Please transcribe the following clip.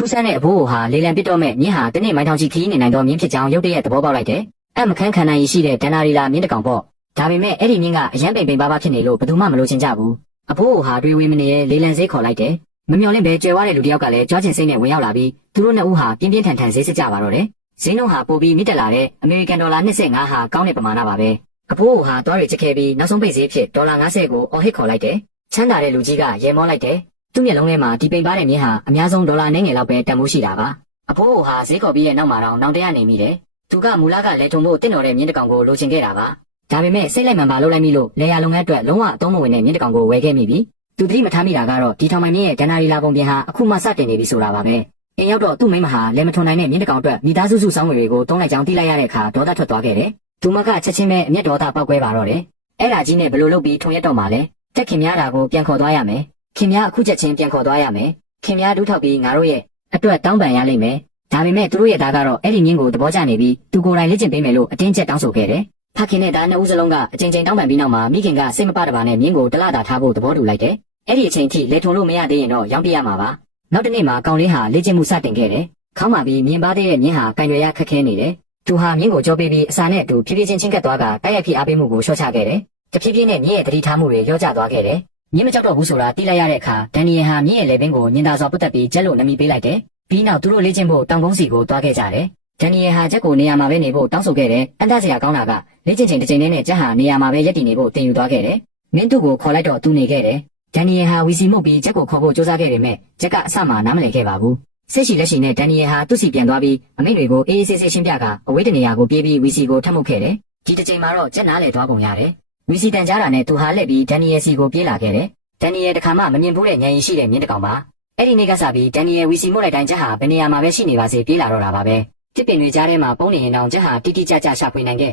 ထူးဆန်းတဲ့အဘိုးဟာလေလံပစ်တော့မဲ့မြင်းဟာတနေ့မိုင်းထောင်ကြီးခီးနေနိုင်တော့မြင်းဖြစ်ကြောင်းရုတ်တရက်သဘောပေါက်လိုက်တယ်။အမခန်းခံနိုင်ရရှိတဲ့ဒဏ္ဍာရီလာမြင်းတကောင်ပေါ့။ဒါပေမဲ့အဲ့ဒီမြင်းကအရန်ပိန်ပိန်ပါးပါးဖြစ်နေလို့ဘယ်သူမှမလိုချင်ကြဘူး။အဘိုးဟာတွေးဝေးမနေရဲ့လေလံဈေးခေါ်လိုက်တယ်။မမျော်လင့်ပဲကြွယ်ဝတဲ့လူတစ်ယောက်ကလည်းကြွားချင်စိတ်နဲ့ဝင်ရောက်လာပြီးသူတို့နှစ်ဦးဟာပြင်းပြင်းထန်ထန်ဈေးစစ်ကြပါတော့တယ်။ဈေးနှုန်းဟာပိုပြီးမြင့်တက်လာတဲ့အမေရိကန်ဒေါ်လာ25ဟာကောင်းတဲ့ပမာဏပါပဲ။အဘိုးဟာသွားတွေချစ်ခဲ့ပြီးနောက်ဆုံးပိတ်ဈေးဖြစ်ဒေါ်လာ90ကိုအော်ဟစ်ခေါ်လိုက်တယ်။ချမ်းသာတဲ့လူကြီးကရေမောလိုက်တယ်။သူ့မျက်လုံးထဲမှာဒီပိန်ပါတဲ့မြင်းဟာအများဆုံးဒေါ်လာနှဲငယ်လောက်ပဲတန်ဖိုးရှိတာပါ။အဘိုးဟာဈေးခေါ်ပြီးရဲ့နောက်မှာတော့နောင်တရနေမိတယ်။သူကမူလကလဲထုံဖို့တင့်တော်တဲ့မြင်းတကောင်ကိုလိုချင်ခဲ့တာပါ။ဒါပေမဲ့စိတ်လိုက်မှန်ပါလုပ်လိုက်မိလို့လေယာလုပ်ငန်းအတွက်လုံးဝအသုံးမဝင်တဲ့မြင်းတကောင်ကိုဝယ်ခဲ့မိပြီ။သူသတိမထားမိတာကတော့ဒီထောင်မိုင်မြင်းရဲ့ဒဏ္ဍာရီလာပုံပြင်ဟာအခုမှစတင်နေပြီဆိုတာပါပဲ။အင်းရောက်တော့သူ့မိမဟာလဲမထွန်နိုင်တဲ့မြင်းတကောင်အတွက်မိသားစုစုဆောင်းငွေတွေကိုတုံးလိုက်ကြောင်းသိလိုက်ရတဲ့အခါဒေါသထွက်သွားခဲ့တယ်။သူမကချက်ချင်းပဲအမျက်ဒေါသပောက်ကွဲပါတော့တယ်။အဲ့ဒါကြီးနဲ့ဘလို့လုပ်ပြီးထုံရက်တော့မှလဲ။တက်ခင်များတာကိုပြန်ခေါ်သွားရမယ်။ခင်များအခုချက်ချင်းပြန်ခေါ်သွားရမယ်။ခင်များဒူးထောက်ပြီးငါတို့ရဲ့အတွက်တောင်းပန်ရလိမ့်မယ်။ဒါပေမဲ့သူတို့ရဲ့သားကတော့အဲ့ဒီမြင်းကိုသဘောကျနေပြီးသူကိုယ်တိုင်လက်ကျင့်ပေးမယ်လို့အတင်းကျပ်တောင်းဆိုခဲ့တယ်။ဖခင်နဲ့သားနှစ်ဦးစလုံးကအချိန်ချင်းတောင်းပန်ပြီးနောက်မှာမိခင်ကစိတ်မပတပါနဲ့မြင်းကိုတလတာထားဖို့သဘောတူလိုက်တယ်။အဲ့ဒီအချိန်ထိလေထုံလို့မရသေးရင်တော့ရောင်းပြရမှာပါ။နောက်တစ်နေ့မှာကောင်လေးဟာလေ့ကျင့်မှုစတင်ခဲ့တယ်။ခေါင်းမှာပြီးမြင်းပါသေးတဲ့မြင်းဟာကင်ရွယ်ရခက်ခဲနေတယ်။သူဟာမြင်းကိုကြောပေးပြီးအစာနဲ့အတူဖြည်းဖြည်းချင်းချင်းကပ်သွားကတိုက်ရိုက်ဖိအားပေးမှုကိုလျှော့ချခဲ့တယ်။တဖြည်းဖြည်းနဲ့မြင်းရဲ့သတိထားမှုတွေလျော့ကျသွားခဲ့တယ်။မြင်းမကြောက်တော့ဘူးဆိုတာသိလိုက်ရတဲ့အခါဒန်နီယယ်ဟာမြင်းရဲ့လေပင်ကိုညင်သာစွာပုတ်တက်ပြီးကျက်လို့နမိပေးလိုက်တယ်။ပြီးနောက်သူတို့လေ့ကျင့်ဖို့တောင်ကုန်းစီကိုသွားခဲ့ကြတယ်။ဒန်နီယယ်ဟာချက်ကိုနေရာမှာပဲနေဖို့တောင်းဆိုခဲ့တယ်။အန်တစရာကောင်းတာကလေ့ကျင့်ချိန်တစ်ချိန်နဲ့ချက်ဟာနေရာမှာပဲရပ်တည်နေဖို့တင်ယူသွားခဲ့တယ်။မင်းသူ့ကိုခေါ်လိုက်တော့သူနေခဲ့တယ်။ဒန်နီယယ်ဟာဝီစီမှုတ်ပြီးချက်ကိုခေါ်ဖို့ကြိုးစားခဲ့ပေမဲ့ချက်ကအဆမှနားမလည်ခဲ့ပါဘူး။စိတ်ရှိလက်ရှိနဲ့ဒန်နီယယ်ဟာသူ့စီပြန်သွားပြီးအမိန့်တွေကိုအေးအေးဆေးဆေးရှင်းပြကအဝေးတနေရာကိုပြေးပြီးဝီစီကိုထပ်မှုတ်ခဲ့တယ်။ဒီတစ်ချိန်မှာတော့ချက်နားလည်သွားပုံရတယ်။ဝီစီတန်ကြားတာနဲ့သူဟာလှည့်ပြီးဒန်နီယယ်စီကိုပြေးလာခဲ့တယ်။ဒန်နီယယ်တခါမှမမြင်ဘူးတဲ့ဉာဏ်ရည်ရှိတဲ့မြင်းတကောင်ပါ။အဲ့ဒီနေ့ကစပြီးဒန်နီယယ်ဝီစီမှုတ်လိုက်တိုင်းချက်ဟာဘယ်နေရာမှာပဲရှိနေပါစေပြေးလာတော့တာပါပဲ။တစ်ပင်တွေကြားထဲမှာပုံနေရင်တောင်ချက်ဟာတိတိကျကျရှာဖွေနိုင်ခဲ့